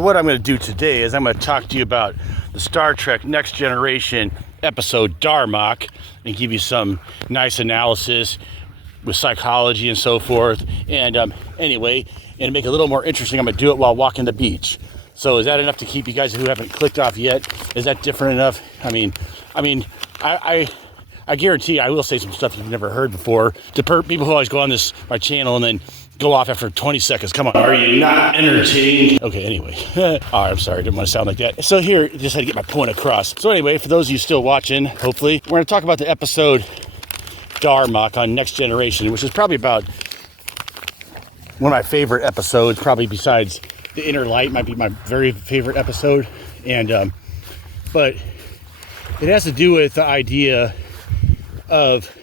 So what I'm going to do today is I'm going to talk to you about the Star Trek Next Generation episode Darmok and give you some nice analysis with psychology and so forth. And anyway, and to make it a little more interesting, I'm going to do it while walking the beach. So is that enough to keep you guys who haven't clicked off yet? Is that different enough? I guarantee I will say some stuff you've never heard before to people who always go on my channel and then go off after 20 seconds. Come on, are you not entertained? Okay, anyway. All right, I'm sorry, I didn't want to sound like that. So here, just had to get my point across. So anyway, for those of you still watching, hopefully, we're going to talk about the episode Darmok on Next Generation, which is probably about one of my favorite episodes, probably besides The Inner Light, might be my very favorite episode. And but it has to do with the idea of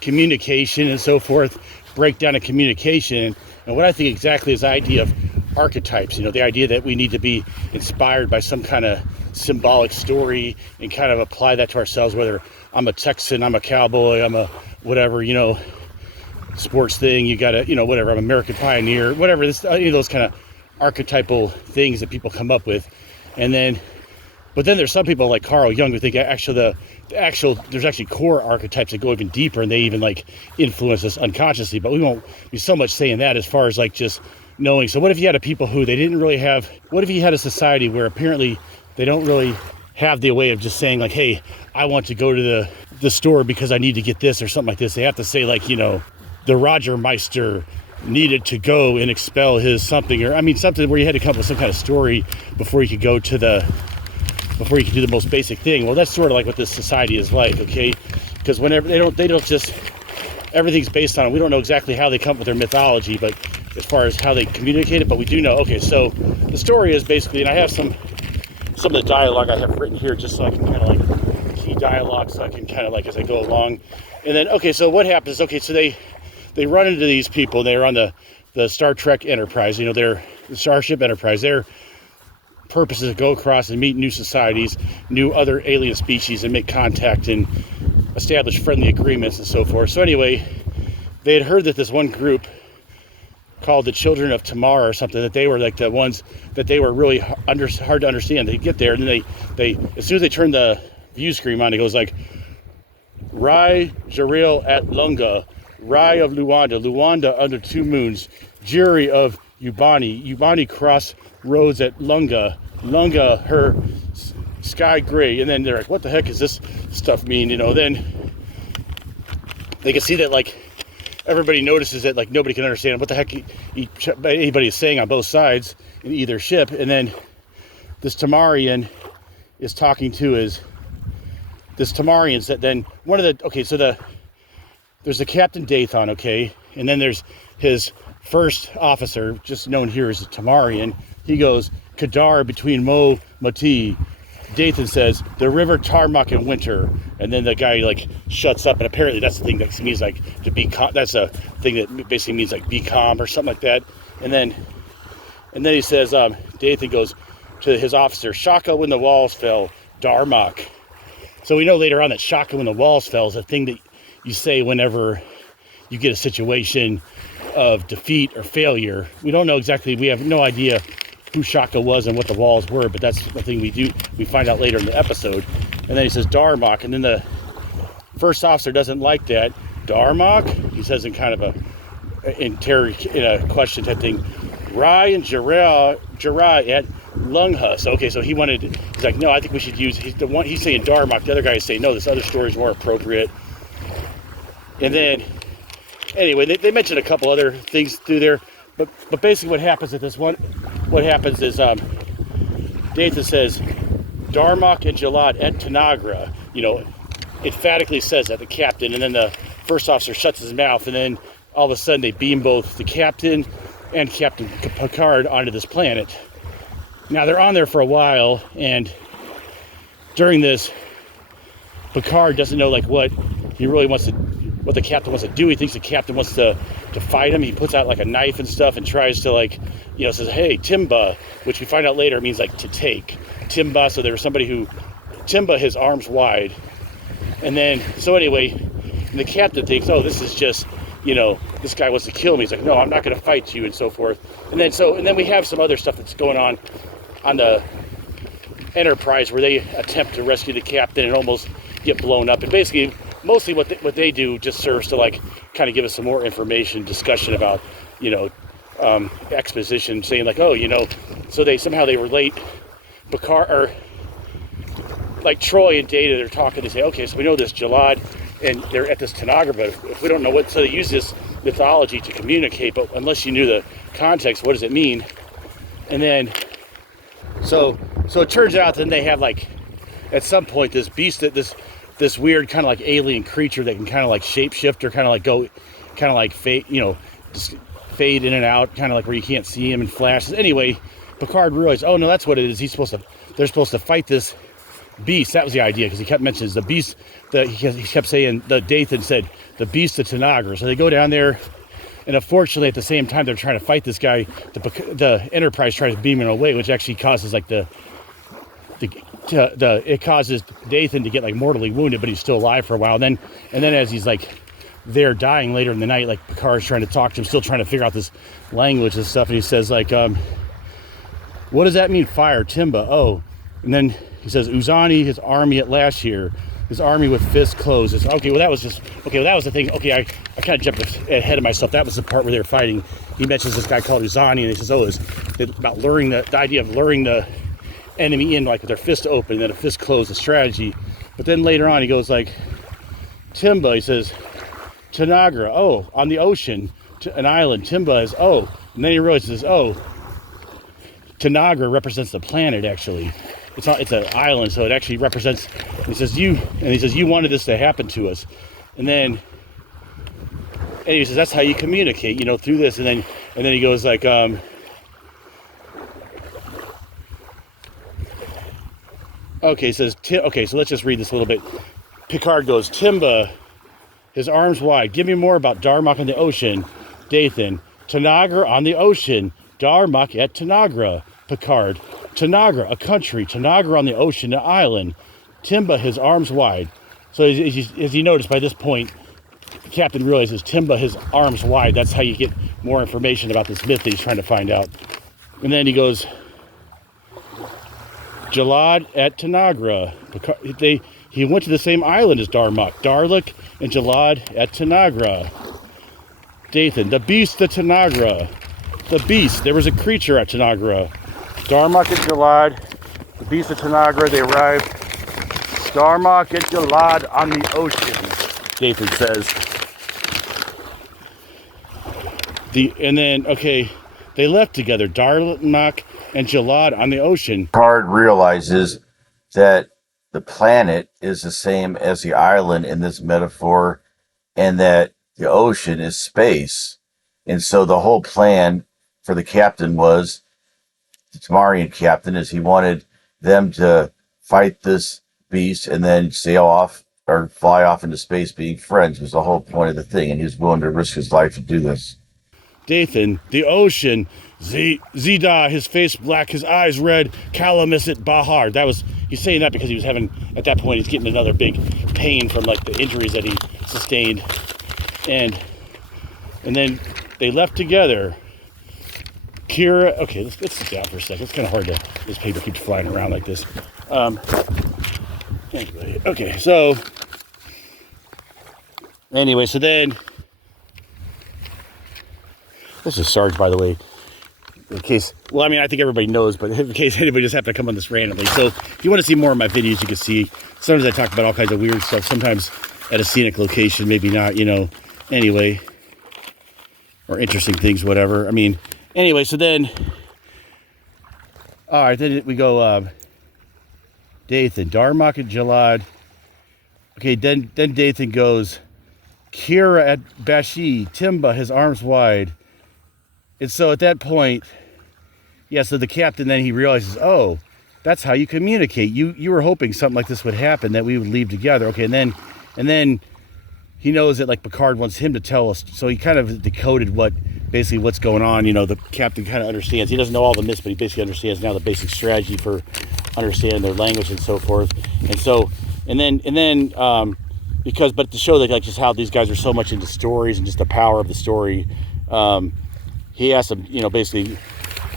communication and so forth, breakdown of communication, and what I think exactly is the idea of archetypes. You know, the idea that we need to be inspired by some kind of symbolic story and kind of apply that to ourselves, whether I'm a Texan, I'm a cowboy, I'm a whatever, you know, sports thing, you gotta, you know, whatever, I'm American pioneer, whatever, any of those kind of archetypal things that people come up with. And then, but then there's some people like Carl Jung who think there's actually core archetypes that go even deeper and they even like influence us unconsciously, but we won't be so much saying that as far as like just knowing. So what if you had a people who they didn't really have, what if you had a society where apparently they don't really have the way of just saying like, hey, I want to go to the store because I need to get this or something like this. They have to say like, you know, the Roger Meister needed to go and expel his something, or I mean something where you had to come up with some kind of story before you could do the most basic thing. Well, that's sort of like what this society is like, okay? Because whenever they don't just, everything's based on, we don't know exactly how they come up with their mythology, but as far as how they communicate it, but we do know, okay, so the story is basically, and I have some of the dialogue I have written here just so I can kind of like, key dialogue, so I can kind of like, as I go along. And then, okay, so what happens, okay, so they run into these people, they're on the Star Trek Enterprise, you know, they're the Starship Enterprise, they're purpose is to go across and meet new societies, new other alien species, and make contact and establish friendly agreements and so forth. So anyway, they had heard that this one group called the Children of Tamar or something, that they were like the ones that they were really hard to understand. They get there and then they as soon as they turn the view screen on, it goes like Rai Jaril at Lunga, Rai of Luanda under two moons, Jury of Ubani cross roads at Lunga her sky gray. And then they're like, what the heck is this stuff mean, you know? Then they can see that like everybody notices that like nobody can understand what the heck anybody is saying on both sides in either ship. And then this Tamarian is talking to this Tamarians that then one of the, okay, so there's the Captain Dathan, okay, and then there's his first officer, just known here as a Tamarian. He goes, Kadar between Mo Mati. Dathan says, the river Tarmok in winter. And then the guy like shuts up, and apparently that's the thing that means like to be calm. That's a thing that basically means like be calm or something like that. And then he says, Dathan goes to his officer, Shaka when the walls fell, Darmok. So we know later on that Shaka when the walls fell is a thing that you say whenever you get a situation of defeat or failure. We don't know exactly, we have no idea who Shaka was and what the walls were, but that's the thing we find out later in the episode. And then he says Darmok, and then the first officer doesn't like that. Darmok? He says in kind of in a question type thing. Rai and Jirai at Lungha. So okay, so he's like, no, I think we should use, he's saying Darmok, the other guy is saying, no, this other story is more appropriate. And then anyway, they mentioned a couple other things through there, but basically what happens at this one, what happens is Dathan says Darmok and Jalad et Tanagra, you know, emphatically says that, the captain, and then the first officer shuts his mouth, and then all of a sudden they beam both the captain and Captain Picard onto this planet. Now they're on there for a while, and during this, Picard doesn't know like what he really wants to, what the captain wants to do. He thinks the captain wants to fight him. He puts out like a knife and stuff and tries to like, you know, says, hey, Timba, which we find out later means like to take. Timba, so there was somebody who, Timba his arms wide. And then, so anyway, the captain thinks, oh, this is just, you know, this guy wants to kill me. He's like, no, I'm not going to fight you and so forth. And then we have some other stuff that's going on the Enterprise where they attempt to rescue the captain and almost get blown up. And basically, mostly what they do just serves to like kind of give us some more information, discussion about, you know, exposition, saying like, oh, you know, so they relate Picard, or like Troy and Data, they're talking, they say, okay, so we know this Jalad, and they're at this Tanagra, but if we don't know what, so they use this mythology to communicate, but unless you knew the context, what does it mean? And then, so it turns out then they have like, at some point, this beast, this weird kind of like alien creature that can kind of like shapeshift or kind of like go, kind of like fade, you know, just fade in and out, kind of like where you can't see him in flashes. Anyway, Picard realized, oh no, that's what it is. They're supposed to fight this beast. That was the idea, because he kept mentioning the beast. He kept saying, the Dathan said, the beast of Tanagra. So they go down there, and unfortunately, at the same time they're trying to fight this guy, the Enterprise tries to beam him away, which actually causes like it causes Dathan to get like mortally wounded, but he's still alive for a while. And then as he's like there dying later in the night, like Picard's trying to talk to him, still trying to figure out this language and stuff, and he says like, what does that mean, fire, Timba? Oh, and then he says, Uzani, his army at last year, his army with fists closed. It's, okay, well that was the thing. Okay, I kind of jumped ahead of myself. That was the part where they were fighting. He mentions this guy called Uzani, and he says, oh, it's about luring the idea of luring the enemy in, like with their fist open, and then a fist closed, the strategy. But then later on he goes like, Timba, he says, Tanagra, oh, on the ocean, an island. Timba is, oh, and then he realizes, oh, Tanagra represents the planet, actually. It's an island, so it actually represents, he says, you wanted this to happen to us. And he says, that's how you communicate, you know, through this. And then he goes like, okay, he says, okay, so let's just read this a little bit. Picard goes, Timba, his arms wide, give me more about Darmok on the ocean. Dathan, Tanagra on the ocean, Darmok at Tanagra. Picard, Tanagra, a country, Tanagra on the ocean, an island. Timba, his arms wide. So as you notice, by this point, the captain realizes Timba, his arms wide. That's how you get more information about this myth that he's trying to find out. And then he goes, Jalad at Tanagra. He went to the same island as Darmok. Darlik and Jalad at Tanagra. Dathan, the beast of Tanagra. The beast, there was a creature at Tanagra. Darmok and Jalad, the beast of Tanagra, they arrived. Darmok and Jalad on the ocean, Dathan says. And then, okay, they left together, Darmok and Jalad on the ocean. Picard realizes that the planet is the same as the island in this metaphor, and that the ocean is space. And so the whole plan for the captain was, the Tamarian captain, is he wanted them to fight this beast and then sail off or fly off into space being friends was the whole point of the thing, and he was willing to risk his life to do this. Dathan, the ocean, Zida, his face black, his eyes red, Kalamisat Bahar. He's saying that because he was having, at that point, he's getting another big pain from like the injuries that he sustained. And then they left together. Kira, okay, let's sit down for a second. It's kind of hard to, this paper keeps flying around like this. Anyway, okay, so then, this is Sarge, by the way, in case, well, I mean, I think everybody knows, but in case anybody just happened to come on this randomly. So if you want to see more of my videos, you can see, sometimes I talk about all kinds of weird stuff, sometimes at a scenic location, maybe not, you know, anyway, or interesting things, whatever. I mean, anyway, so then, all right, then we go, Dathan, Darmok and Jalad. Okay, then Dathan goes, Kira at Bashi, Timba, his arms wide. And so at that point, yeah, so the captain, then he realizes, oh, that's how you communicate. You were hoping something like this would happen, that we would leave together. Okay, and then he knows that like Picard wants him to tell us. So he kind of decoded basically what's going on. You know, the captain kind of understands. He doesn't know all the myths, but he basically understands now the basic strategy for understanding their language and so forth. And so, and then but to show that like just how these guys are so much into stories and just the power of the story, he asked them, you know, basically,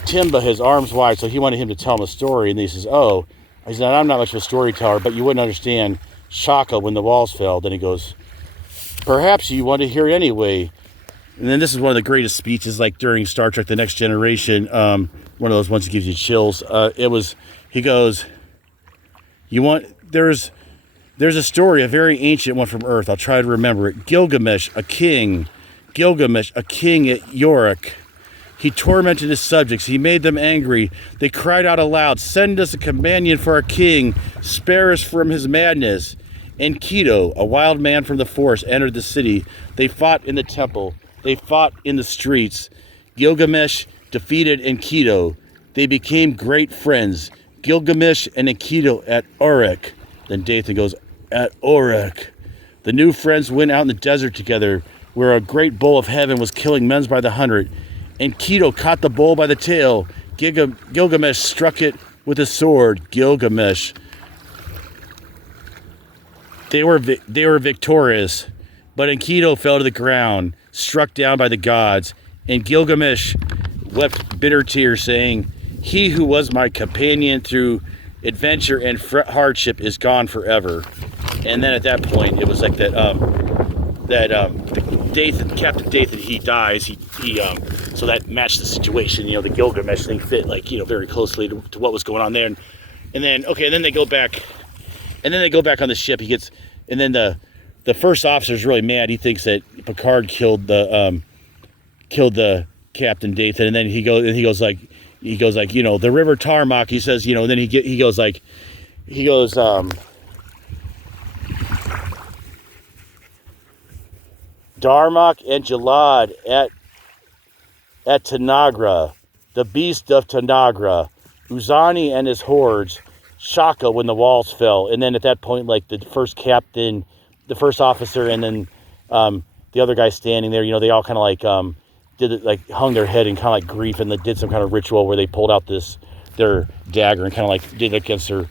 Timba his arms wide, so he wanted him to tell him a story. And he says, oh, he said, I'm not much of a storyteller, but you wouldn't understand Shaka when the walls fell. Then he goes, perhaps you want to hear it anyway. And then this is one of the greatest speeches, like during Star Trek The Next Generation, one of those ones that gives you chills. He goes, there's a story, a very ancient one from Earth. I'll try to remember it. Gilgamesh, a king at Yorick. He tormented his subjects. He made them angry. They cried out aloud, send us a companion for our king. Spare us from his madness. Enkidu, a wild man from the forest, entered the city. They fought in the temple. They fought in the streets. Gilgamesh defeated Enkidu. They became great friends. Gilgamesh and Enkidu at Uruk. Then Dathan goes, at Uruk. The new friends went out in the desert together, where a great bull of heaven was killing men by the hundred. Enkidu caught the bull by the tail. Gilgamesh struck it with a sword. Gilgamesh. They were victorious, but Enkidu fell to the ground, struck down by the gods. And Gilgamesh wept bitter tears, saying, he who was my companion through adventure and hardship is gone forever. And then at that point, it was like Captain Dathan, he dies. So that matched the situation. The Gilgamesh thing fit very closely to what was going on there. And then they go back. And then they go back on the ship. And then the first officer's really mad. He thinks that Picard killed the Captain Dathan. And then he goes the river Darmok. He says, and then he goes Darmok and Jalad at Tanagra, the beast of Tanagra, Uzani and his hordes, Shaka when the walls fell. And then at that point, the first captain, the first officer, and then the other guy standing there, they all kind of did it, hung their head in kind of grief, and they did some kind of ritual where they pulled out their dagger and kind of did it against their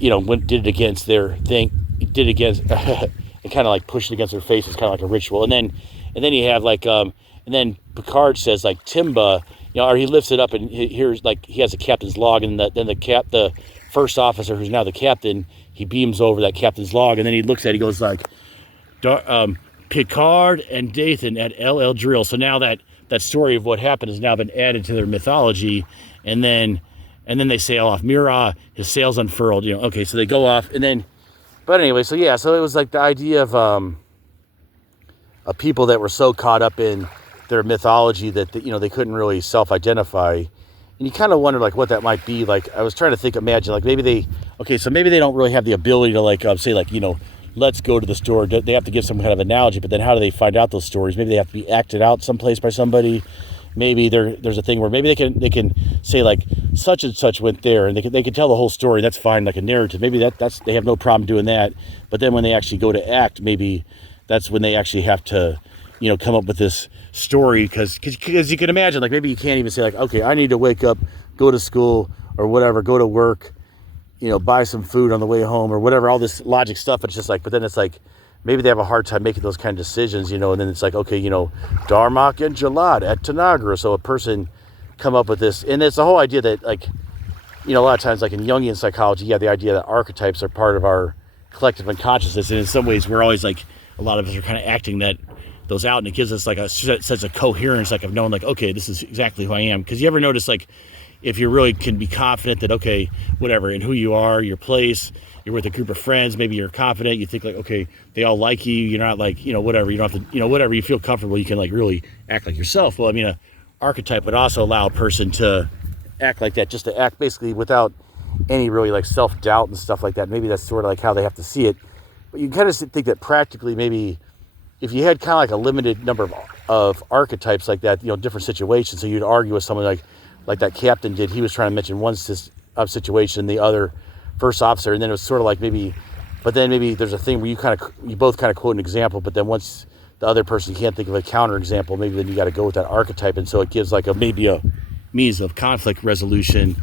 did it against their thing. Did against and kind of pushed it against their face. It's kind of like a ritual. And then you have and then Picard says Timba, or he lifts it up and here's he has a captain's log, and then the first officer who's now the captain, he beams over that captain's log, and then he looks at it, he goes Picard and Dathan at El Drill. So now that story of what happened has now been added to their mythology, and then they sail off. Mira, his sails unfurled. Okay, so they go off, and then. But anyway, so it was the idea of people that were so caught up in their mythology that they couldn't really self-identify, and you kind of wonder what that might be. I was trying to imagine maybe they don't really have the ability to say let's go to the store. They have to give some kind of analogy, but then how do they find out those stories? Maybe they have to be acted out someplace by somebody. Maybe there's a thing where maybe they can say such and such went there, and they can tell the whole story. That's fine, a narrative. Maybe that's they have no problem doing that. But then when they actually go to act, maybe that's when they actually have to come up with this story, because you can imagine maybe you can't even say okay, I need to wake up, go to school or whatever, go to work, buy some food on the way home or whatever, all this logic stuff. It's just but then it's maybe they have a hard time making those kind of decisions, and then it's okay, Darmok and Jalad at Tanagra. So a person come up with this, and it's the whole idea that a lot of times in Jungian psychology, you have the idea that archetypes are part of our collective unconsciousness, and in some ways we're always a lot of us are kind of acting those out, and it gives us a sense of coherence, of knowing okay, this is exactly who I am. Because you ever notice if you really can be confident that okay, whatever, in who you are, your place, you're with a group of friends, maybe you're confident, you think okay, they all like you, you're not whatever, you don't have to, whatever, you feel comfortable, you can really act like yourself. Well, an archetype would also allow a person to act like that, just to act basically without any really self-doubt and stuff like that. Maybe that's sort of how they have to see it. But you kind of think that practically, maybe if you had kind of a limited number of archetypes like that, different situations, so you'd argue with someone like that captain did. He was trying to mention one situation, the other first officer, and then it was sort of maybe there's a thing where you both kind of quote an example, but then once the other person can't think of a counter example, maybe then you got to go with that archetype, and so it gives maybe a means of conflict resolution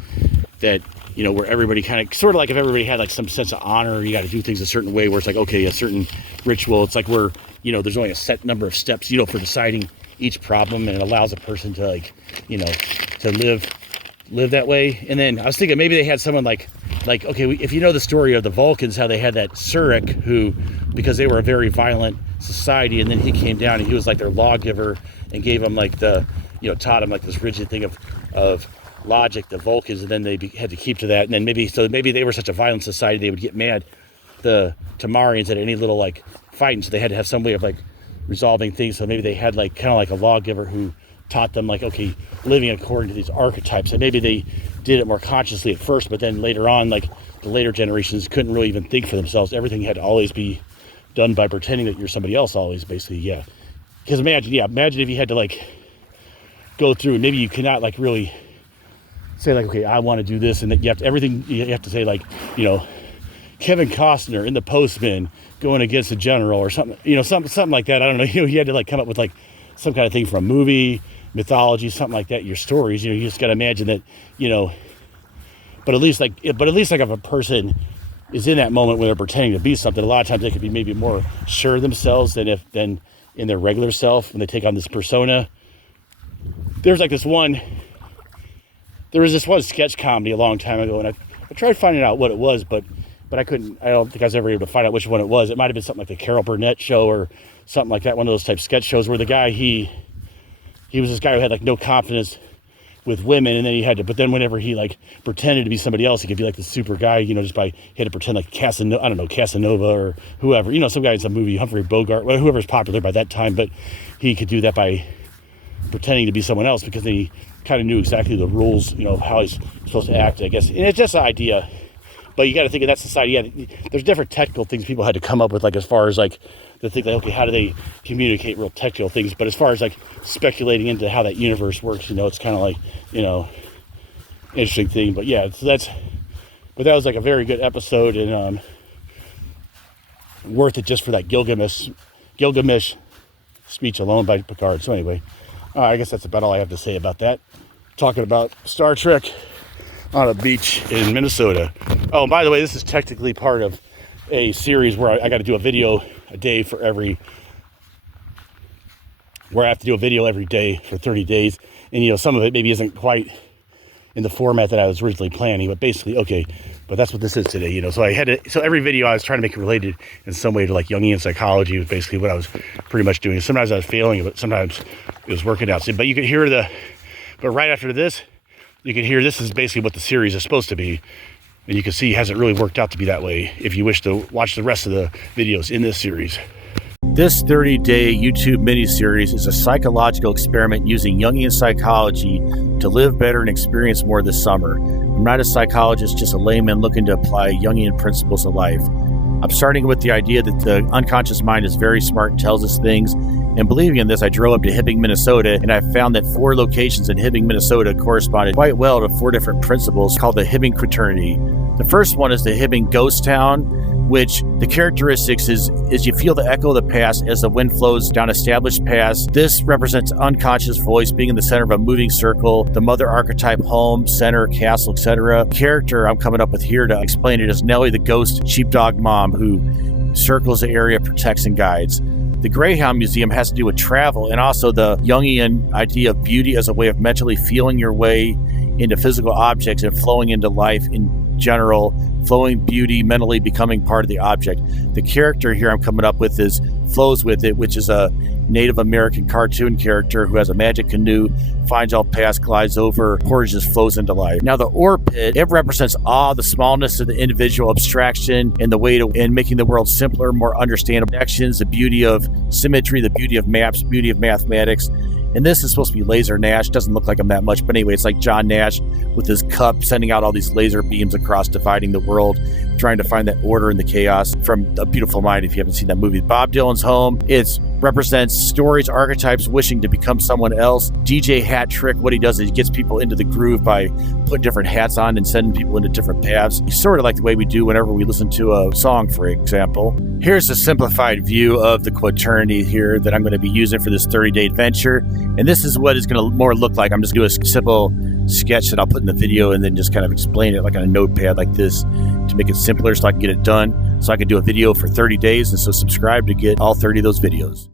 that where everybody kind of sort of if everybody had some sense of honor, you got to do things a certain way, where it's okay, a certain ritual, it's where there's only a set number of steps for deciding each problem, and it allows a person to to live that way. And then I was thinking maybe they had someone like okay, if you know the story of the Vulcans, how they had that Surik who, because they were a very violent society, and then he came down and he was like their lawgiver and gave them like taught them like this rigid thing of logic, the Vulcans, and then they had to keep to that. And then maybe they were such a violent society they would get mad, the Tamarians, at any little like fighting, so they had to have some way of like resolving things. So maybe they had like kind of like a lawgiver who taught them like, okay, living according to these archetypes. And maybe they did it more consciously at first, but then later on, like the later generations couldn't really even think for themselves. Everything had to always be done by pretending that you're somebody else always, basically. Yeah, because imagine if you had to like go through, maybe you cannot like really say like, okay, I want to do this, and that you have to say like, Kevin Costner in The Postman going against a general or something, something like that. I don't know. You had to like come up with like some kind of thing from a movie, mythology, something like that. Your stories, you just got to imagine that, but at least like if a person is in that moment when they're pretending to be something, a lot of times they could be maybe more sure of themselves than in their regular self when they take on this persona. There was this one sketch comedy a long time ago, and I tried finding out what it was, but I couldn't. I don't think I was ever able to find out which one it was. It might have been something like the Carol Burnett Show or something like that, one of those type sketch shows where the guy, he was this guy who had like no confidence with women, and then but then whenever he like pretended to be somebody else, he could be like the super guy, just he had to pretend like Casanova or whoever, some guy in some movie, Humphrey Bogart, whoever's popular by that time, but he could do that by pretending to be someone else because he kind of knew exactly the rules, of how he's supposed to act, I guess. And it's just an idea. But you got to think of that society. Yeah, there's different technical things people had to come up with, like as far as like the thing, like, okay, how do they communicate real technical things? But as far as like speculating into how that universe works, it's kind of like, interesting thing. But yeah, so but that was like a very good episode, and worth it just for that Gilgamesh speech alone by Picard. So anyway, I guess that's about all I have to say about that. Talking about Star Trek on a beach in Minnesota. Oh, by the way, this is technically part of a series where I got to do a video a day where I have to do a video every day for 30 days. And, some of it maybe isn't quite in the format that I was originally planning, but basically, okay, but that's what this is today, So so every video I was trying to make it related in some way to like Jungian psychology was basically what I was pretty much doing. Sometimes I was failing, but sometimes it was working out. But you could hear but right after this, you can hear this is basically what the series is supposed to be. And you can see it hasn't really worked out to be that way if you wish to watch the rest of the videos in this series. This 30-day YouTube mini-series is a psychological experiment using Jungian psychology to live better and experience more this summer. I'm not a psychologist, just a layman looking to apply Jungian principles to life. I'm starting with the idea that the unconscious mind is very smart and tells us things. And believing in this, I drove up to Hibbing, Minnesota, and I found that 4 locations in Hibbing, Minnesota corresponded quite well to 4 different principles called the Hibbing Quaternity. The first one is the Hibbing Ghost Town, which the characteristics is you feel the echo of the past as the wind flows down established paths. This represents unconscious voice being in the center of a moving circle, the mother archetype, home, center, castle, etc. Character I'm coming up with here to explain it is Nellie, the ghost sheepdog mom who circles the area, protects and guides. The Greyhound Museum has to do with travel and also the Jungian idea of beauty as a way of mentally feeling your way into physical objects and flowing into life in general, flowing beauty, mentally becoming part of the object. The character here I'm coming up with flows with it, which is a Native American cartoon character who has a magic canoe, finds all paths, glides over, portages, flows into life. Now the ore pit, it represents awe, the smallness of the individual, abstraction, and the way in making the world simpler, more understandable. Connections, the beauty of symmetry, the beauty of maps, beauty of mathematics. And this is supposed to be Laser Nash. Doesn't look like him that much, but anyway, it's like John Nash with his cup sending out all these laser beams across, dividing the world, trying to find that order in the chaos from A Beautiful Mind, if you haven't seen that movie. Bob Dylan's home. It represents stories, archetypes, wishing to become someone else. DJ Hat Trick, what he does is he gets people into the groove by putting different hats on and sending people into different paths. It's sort of like the way we do whenever we listen to a song, for example. Here's a simplified view of the quaternity here that I'm going to be using for this 30-day adventure. And this is what it's going to more look like. I'm just going to do a simple sketch that I'll put in the video and then just kind of explain it like on a notepad like this to make it simpler so I can get it done, so I can do a video for 30 days. And so subscribe to get all 30 of those videos.